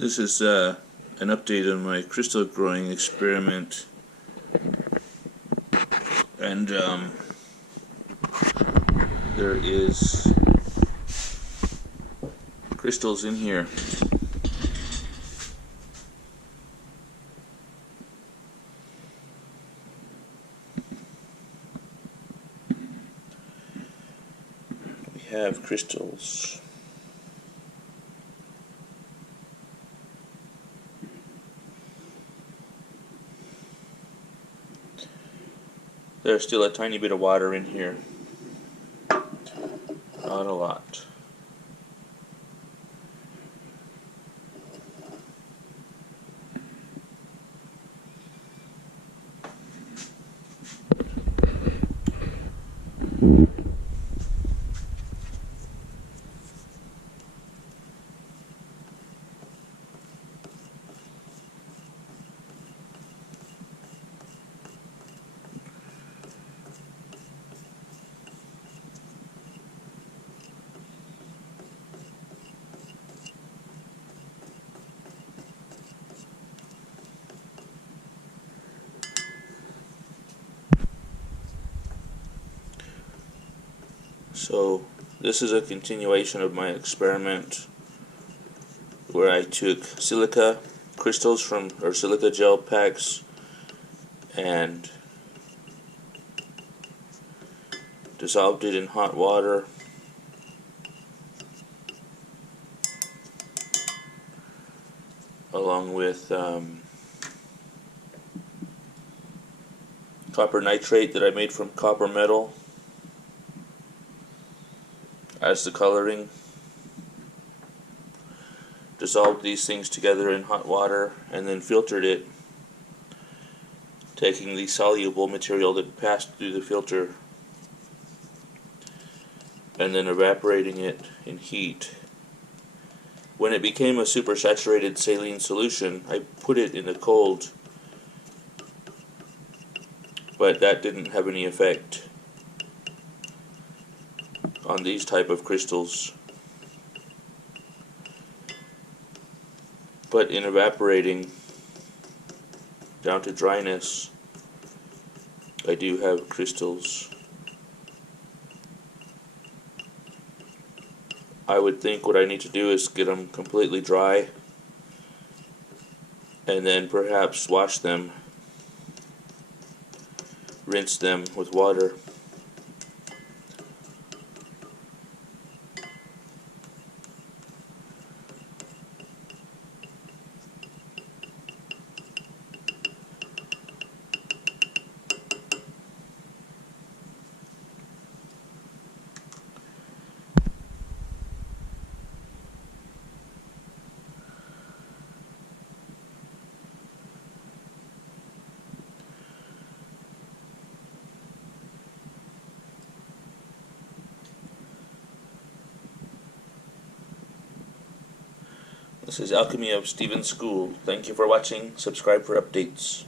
This is an update on my crystal growing experiment, and there is crystals in here. We have crystals. There's still a tiny bit of water in here. Not a lot. So this is a continuation of my experiment where I took silica crystals or silica gel packs and dissolved it in hot water, along with copper nitrate that I made from copper metal as the coloring. Dissolved these things together in hot water and then filtered it, taking the soluble material that passed through the filter and then evaporating it in heat. When it became a supersaturated saline solution, I put it in the cold, but that didn't have any effect on these type of crystals. But in evaporating down to dryness, I do have crystals. I would think what I need to do is get them completely dry and then perhaps wash them, rinse them with water. This is Alchemy of Steven School. Thank you for watching. Subscribe for updates.